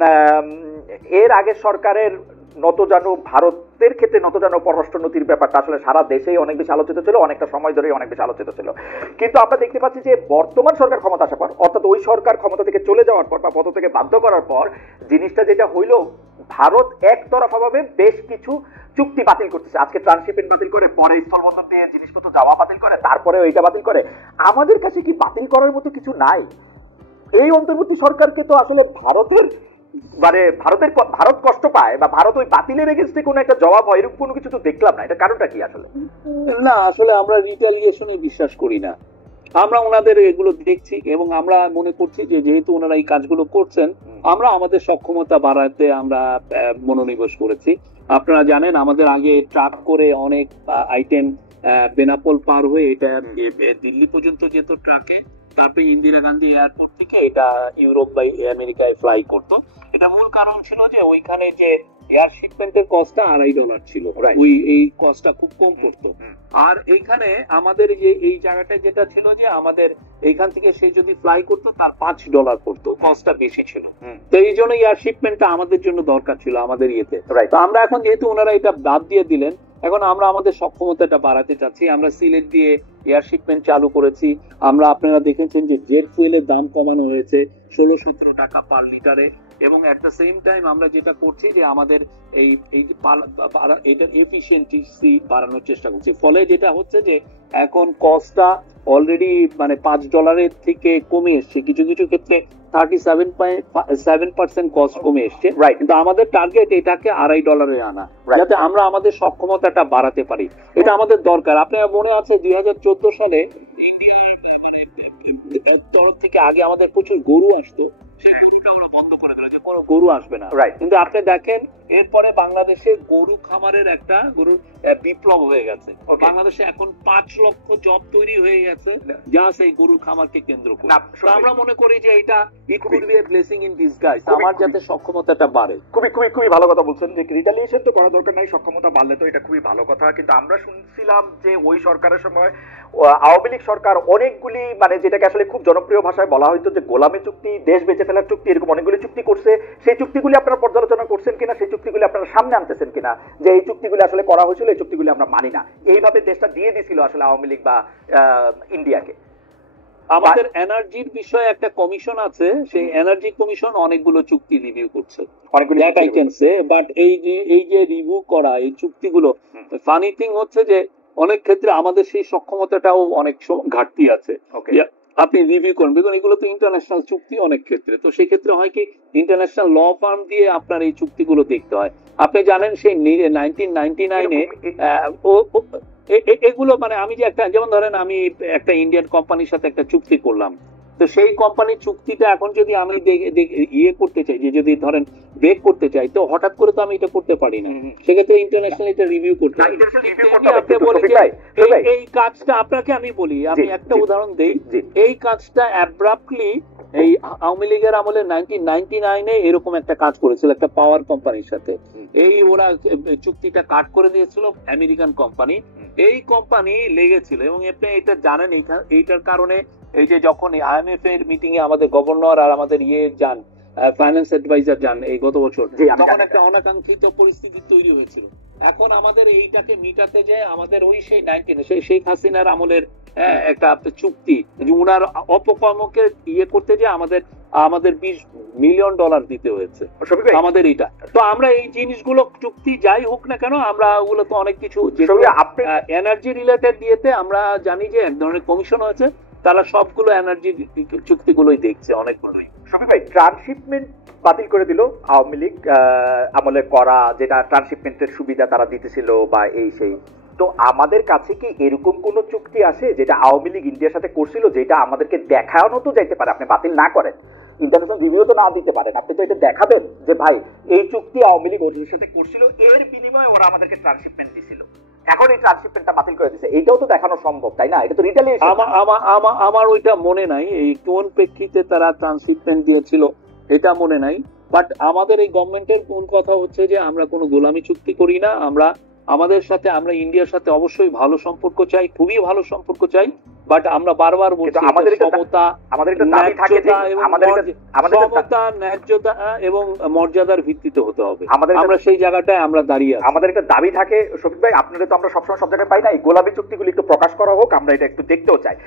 আম, এর আগে সরকারের নতজানু ভারতের ক্ষেত্রে নতজানু পররাষ্ট্র নীতির ব্যাপারটা আসলে সারা দেশেই অনেক বেশি আলোচিত ছিল, অনেকটা সময় ধরেই অনেক বেশি আলোচিত ছিল। কিন্তু আমরা দেখতে পাচ্ছি যে বর্তমান সরকার ক্ষমতা আসার পর, অর্থাৎ ওই সরকার ক্ষমতা থেকে চলে যাওয়ার পর বা পদ থেকে বাধ্য করার পর জিনিসটা যেটা হইলো, ভারত একতরফা ভাবে বেশ কিছু চুক্তি বাতিল করতেছে। আজকে ট্রান্সশিপমেন্ট বাতিল করে, পরে স্থলবন্দর দিয়ে জিনিসপত্র যাওয়া বাতিল করে, তারপরে ওইটা বাতিল করে। আমাদের কাছে কি বাতিল করার মতো কিছু নাই? এই অন্তর্বর্তী সরকারকে তো আসলে ভারতের মানে ভারত কষ্ট পায় বা ভারত ওই বাতিলের এগেন্স্টে কোনো একটা জবাব হয়, এরকম কোনো কিছু তো দেখলাম না। এটা কারণটা কি আসলে? না, আসলে আমরা রিটালিয়েশনে বিশ্বাস করি না। আমরা ওনাদের এগুলো দেখছি এবং আমরা মনে করছি যে যেহেতু ওনারা এই কাজগুলো করছেন, আমরা আমাদের সক্ষমতা বাড়াতে আমরা মনোনিবেশ করেছি। আপনারা জানেন আমাদের আগে ট্রাক করে অনেক আইটেম বেনাপোল পার হয়ে এটা দিল্লি পর্যন্ত যেত ট্রাকে, তারপরে ইন্দিরা গান্ধী এয়ারপোর্ট থেকে এটা ইউরোপ বা আমেরিকায় ফ্লাই করতো। এটা মূল কারণ ছিল যে ওইখানে যে এয়ার শিপমেন্টের কস্টটা $2.5 ছিল, ওই এই কস্টটা খুব কম পড়তো। আর এইখানে আমাদের যে এই জায়গাটা যেটা ছিল যে আমাদের এইখান থেকে সে যদি ফ্লাই করতো তার $5 পড়তো, কস্টটা বেশি ছিল। তো এই জন্য এয়ার শিপমেন্টটা আমাদের জন্য দরকার ছিল আমাদের ইয়েতে। তো আমরা এখন যেহেতু ওনারা এটা বাদ দিয়ে দিলেন, এখন আমরা আমাদের সক্ষমতাটা বাড়াতে চাচ্ছি। আমরা সিলেট দিয়ে এয়ার শিপমেন্ট চালু করেছি। আমরা আপনারা দেখেছেন যে জেট ফুয়েলের দাম কমানো হয়েছে 16-17 টাকা পার লিটারে, এবং এট দ্য সেম টাইম আমরা যেটা করছি যে আমাদের এই এটার এফিসিয়েন্সি বাড়ানোর চেষ্টা করছি। ফলে যেটা হচ্ছে যে এখন কস্টটা অলরেডি মানে $5 থেকে কমে এসছে, কিছু কিছু ক্ষেত্রে 37.7% কস্ট কমে এসছে। কিন্তু আমাদের টার্গেট এটাকে $2.5 আনা, যাতে আমরা আমাদের সক্ষমতাটা বাড়াতে পারি। এটা আমাদের দরকার। আপনার মনে আছে 2014 সালে ইন্ডিয়ার তরফ থেকে আগে আমাদের প্রচুর গরু আসতো, সেই গরুটা ওরা বন্ধ করে দিল যে কোনো গরু আসবে না। কিন্তু আপনি দেখেন এরপরে বাংলাদেশে গরু খামারের একটা গরুর বিপ্লব হয়ে গেছে। বাংলাদেশে এখন 5 লক্ষ জব তৈরি হয়ে গেছে যা সেই গরু খামারকে কেন্দ্র করে। আমরা মনে করি যে এটা it could B A blessing in disguise, আমার যাতে সক্ষমতাটা বাড়ে। খুবই খুবই খুবই ভালো কথা বলছেন যে রিটালিয়েশন তো করা দরকার নাই, সক্ষমতা বাড়লে তো এটা খুবই ভালো কথা। কিন্তু আমরা শুনছিলাম যে ওই সরকারের সময় আওয়ামী লীগ সরকার অনেকগুলি মানে যেটাকে আসলে খুব জনপ্রিয় ভাষায় বলা হয়তো যে গোলামি চুক্তি, দেশ বেঁচে ফেলার চুক্তি, এরকম অনেকগুলি চুক্তি করছে। সেই চুক্তিগুলি আপনারা পর্যালোচনা করছেন কিনা, সেই চুক্তিগুলি আপনারা সামনে আনতেছেন কিনা যে এই চুক্তিগুলি আসলে করা হয়েছিল, এই চুক্তিগুলি আমরা মানি না, এইভাবে দেশটা দিয়ে দিছিল আসলে আওয়ামী লীগ বা ইন্ডিয়াকে। আমাদের এনার্জির বিষয়ে একটা কমিশন আছে, সেই এনার্জি কমিশন অনেকগুলো চুক্তি রিভিউ করছে, অনেকগুলো বাট এই যে রিভিউ করা এই চুক্তিগুলো, ফানি থিং হচ্ছে যে অনেক ক্ষেত্রে আমাদের সেই সক্ষমতাটাও অনেক ঘাটতি আছে। আপনি রিভিউ করুন, দেখুন এগুলো তো ইন্টারন্যাশনাল চুক্তি অনেক ক্ষেত্রে, তো সেই ক্ষেত্রে হয় কি ইন্টারন্যাশনাল ল ফার্ম দিয়ে আপনার এই চুক্তিগুলো দেখতে হয়। আপনি জানেন সেই 1999-এ এগুলো মানে আমি যে একটা, যেমন ধরেন আমি একটা ইন্ডিয়ান কোম্পানির সাথে একটা চুক্তি করলাম, তো সেই কোম্পানির চুক্তিটা এখন যদি আমি ইয়ে করতে চাই, যে যদি ধরেন ব্রেক করতে চাই, তো হঠাৎ করে তো আমি এটা করতে পারি না, সেক্ষেত্রে ইন্টারন্যাশনাল এটা রিভিউ করতে হবে। এই কাজটা আপনাকে আমি বলি, আমি একটা উদাহরণ দেই, এই কাজটা অ্যাব্রাপ্টলি এই আওয়ামী লীগের আমলে 1999-এ এরকম একটা কাজ করেছিল একটা পাওয়ার কোম্পানির সাথে। এই ওরা চুক্তিটা কাট করে দিয়েছিল আমেরিকান কোম্পানি, এই কোম্পানি লেগেছিল। এবং আপনি এটা জানেন এইটার কারণে এই যে যখন IMF এর মিটিং এ আমাদের গভর্নর আর আমাদের যান, ফাইন্যান্স অ্যাডভাইজার যান এই গত বছর, তখন একটা অনাকাঙ্ক্ষিত পরিস্থিতি তৈরি হয়েছিল। এখন আমাদের এইটাকে মিটাতে যায় আমাদের ওই সেই 19 শেখ হাসিনার আমলের একটা চুক্তি, উনার অপকর্মকে ইয়ে করতে যে আমাদের $20 মিলিয়ন দিতে হয়েছে আমাদের এইটা। তো আমরা এই জিনিসগুলো চুক্তি যাই হোক না কেন, আমরা ওগুলো তো অনেক কিছু এনার্জি রিলেটেড দিয়েতে আমরা জানি যে এক ধরনের কমিশন হয়েছে, তারা সবগুলো এনার্জি চুক্তিগুলোই দেখছে অনেকগুলোই। শফিক ভাই, ট্রান্সশিপমেন্ট বাতিল করে দিল আওয়ামী লীগ আমলে করা, যেটা ট্রান্সশিপমেন্টের সুবিধা তারা দিতেছিল বা এই সেই। তো আমাদের কাছে কি এরকম কোন চুক্তি আছে যেটা আওয়ামী লীগ ইন্ডিয়ার সাথে করছিল, যেটা আমাদেরকে দেখানো তো যাইতে পারে? আপনি বাতিল না করেন, ইন্টারন্যাশনাল রিভিউ তো না দিতে পারেন, আপনি তো এটা দেখাবেন যে ভাই এই চুক্তি আওয়ামী লীগ ওদের সাথে করছিল, এর বিনিময়ে ওরা আমাদেরকে ট্রান্সশিপমেন্ট দিছিল, এখন এই ট্রান্সশিপমেন্টটা বাতিল করে দিয়েছে। এইটাও তো দেখানো সম্ভব, তাই না? এটা তো রিটালিয়েশন। আমার ওইটা মনে নাই এই কোন প্রেক্ষিতে তারা ট্রান্সশিপমেন্ট দিয়েছিল, এটা মনে নাই। বাট আমাদের এই গভর্নমেন্টের কোন কথা হচ্ছে যে আমরা কোনো গোলামি চুক্তি করি না, আমরা আমাদের সাথে, আমরা ইন্ডিয়ার সাথে অবশ্যই ভালো সম্পর্ক চাই, খুবই ভালো সম্পর্ক চাই, বাট আমরা বারবার বলছি সমতা, সমতা, ন্যায্যতা এবং মর্যাদার ভিত্তিতে হতে হবে। আমরা সেই জায়গাটায় আমরা দাঁড়িয়ে আছি। আমাদের একটা দাবি থাকে শফিক ভাই, আপনাদের তো আমরা সবসময় সব জায়গায় পাই না, এই গোলাপি চুক্তিগুলি একটু প্রকাশ করা হোক, আমরা এটা একটু দেখতেও চাই।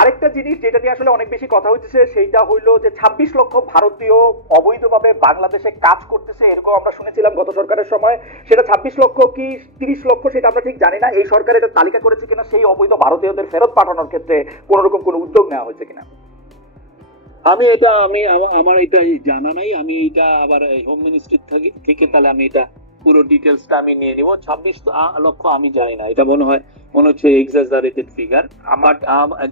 আরেকটা জিনিস যেটা নিয়ে আসলে অনেক বেশি কথা হচ্ছে সেইটা হইলো যে 26 লক্ষ ভারতীয় অবৈধভাবে বাংলাদেশে কাজ করতেছে, এরকম আমরা শুনেছিলাম গত সরকারের সময়। সেটা 26 লক্ষ কি 30 লক্ষ সেটা আমরা ঠিক জানি না। এই সরকার এটা তালিকা করেছে কিনা, সেই অবৈধ ভারতীয়দের ফেরত পাঠানোর ক্ষেত্রে কোন রকম কোনো উদ্যোগ নেওয়া হয়েছে কিনা? আমার এটা জানা নাই। আমি এটা আবার হোম মিনিস্ট্রি থেকে তাহলে আমি এটা পুরো ডিটেলসটা আমি নিয়ে নিব। 26 লক্ষ আমি জানি না, এটা মনে হচ্ছে এক্সাজারেটেড ফিগার। বাট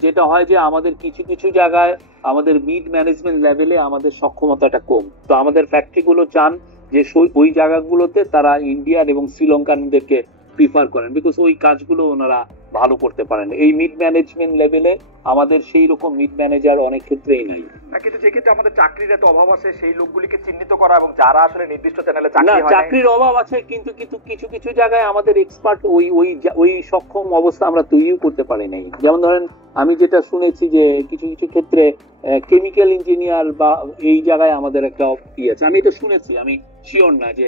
যেটা হয় যে আমাদের কিছু কিছু জায়গায় আমাদের মিড ম্যানেজমেন্ট লেভেলে আমাদের সক্ষমতাটা কম, তো আমাদের ফ্যাক্টরি গুলো চান যে ওই জায়গাগুলোতে তারা ইন্ডিয়ান এবং শ্রীলঙ্কানদেরকে প্রিফার করেন, বিকজ ওই কাজগুলো ওনারা ভালো করতে পারেন। এই মিড ম্যানেজমেন্ট লেভেলে আমাদের সেই রকম মিড ম্যানেজার অনেক ক্ষেত্রেই নাই। কিন্তু যে ক্ষেত্রে আমাদের চাকরির এত অভাব আছে, সেই লোকগুলিকে চিহ্নিত করা এবং যারা আসলে নির্দিষ্ট চ্যানেলে চাকরির অভাব আছে, কিন্তু কিছু কিছু জায়গায় আমাদের এক্সপার্ট ওই সক্ষম অবস্থা আমরা তৈরিও করতে পারি নাই। যেমন ধরেন আমি যেটা শুনেছি যে কিছু কিছু ক্ষেত্রে কেমিক্যাল ইঞ্জিনিয়ার বা এই জায়গায় আমাদের একটা আছে, আমি এটা শুনেছি, আমি শিওর না যে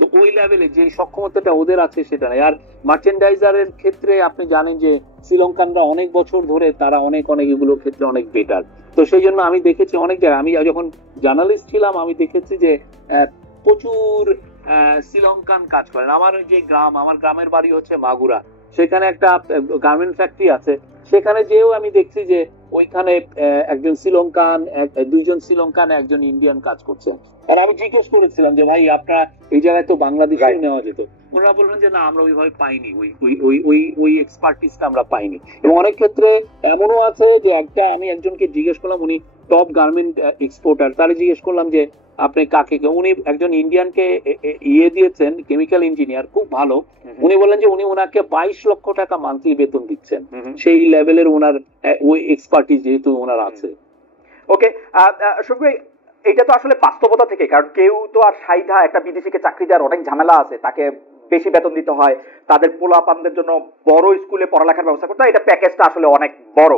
তো ওই লেভেলে যে সক্ষমতাটা ওদের আছে সেটা নাই। আর মার্চেন্ডাইজারের ক্ষেত্রে আপনি জানেন যে শ্রীলঙ্কানরা অনেক বছর ধরে তারা অনেক এগুলোর ক্ষেত্রে অনেক বেটার। তো সেই জন্য আমি দেখেছি অনেক জায়গায়, আমি যখন জার্নালিস্ট ছিলাম আমি দেখেছি যে প্রচুর শ্রীলঙ্কান কাজ করেন। আমার গ্রামের বাড়ি হচ্ছে মাগুরা, সেখানে একটা গার্মেন্ট ফ্যাক্টরি আছে, সেখানে যেও আমি দেখছি যে ওইখানে একজন শ্রীলঙ্কান, দুইজন শ্রীলঙ্কান, একজন ইন্ডিয়ান কাজ করছেন। আর আমি জিজ্ঞেস করেছিলাম যে ভাই আপনারা এই জায়গায় তো বাংলাদেশি নেওয়া যেত, ওনারা বললেন যে না আমরা ওইভাবে পাইনি, ওই এক্সপার্টিসটা আমরা পাইনি। এবং অনেক ক্ষেত্রে এমনও আছে যে আমি একজনকে জিজ্ঞেস করলাম, উনি টপ গার্মেন্ট এক্সপোর্টার, তাহলে জিজ্ঞেস করলাম যে আপনি কাকে, উনি একজন ইন্ডিয়ানকে দিয়েছেন, কেমিক্যাল ইঞ্জিনিয়ার, খুব ভালো। উনি বললেন যে উনি ওনাকে 22 লক্ষ টাকা মান্থলি বেতন দিচ্ছেন, সেই লেভেলের ওনার ওই এক্সপার্টিস যেহেতু ওনার আছে। ওকে শুভি, এটা তো আসলে বাস্তবতা থেকে, কারণ কেউ তো আর সাইধা একটা বিদেশিকে চাকরি দেওয়ার অনেক ঝামেলা আছে, তাকে বেশি বেতন দিতে হয়, তাদের পোলাপানদের জন্য বড় স্কুলে পড়ালেখার ব্যবস্থা করতে হয়, এটা প্যাকেজটা আসলে অনেক বড়।